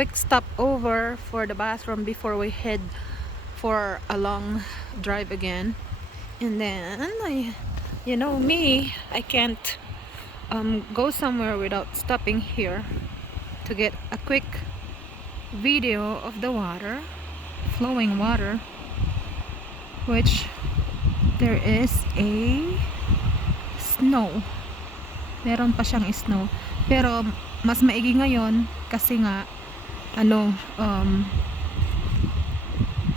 quick stop over for the bathroom before we head for a long drive again. And then you know me, I can't go somewhere without stopping here to get a quick video of the water, flowing water, which there is a snow. Meron pa siyang snow, pero mas maigi ngayon kasi nga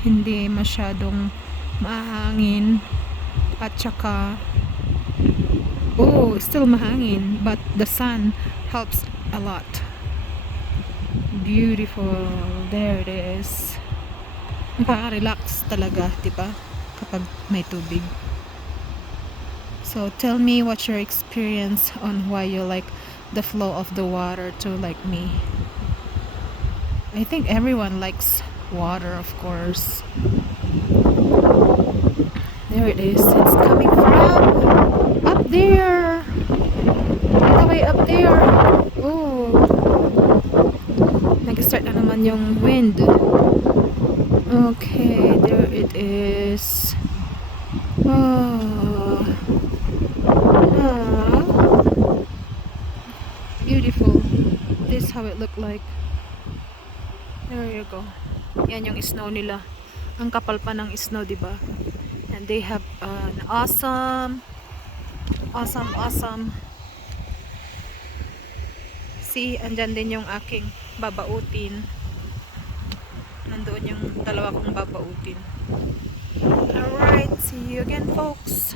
hindi masyadong mahangin at saka still mahangin, but the sun helps a lot. Beautiful. There it is. Nakaka-relax talaga, diba? Kapag may tubig. So tell me what's your experience on why you like the flow of the water too, like me. I think everyone likes water, of course. There it is. It's coming from up there. All the way up there. Oh. Nag-start na naman yung wind. Okay, there it is. Oh. Beautiful. This is how it looked like. There you go. Yan yung snow nila. Ang kapal pa ng snow, diba? And they have an awesome. See, andyan din yung aking babautin. Nandoon yung dalawa kong babautin. Alright, see you again, folks.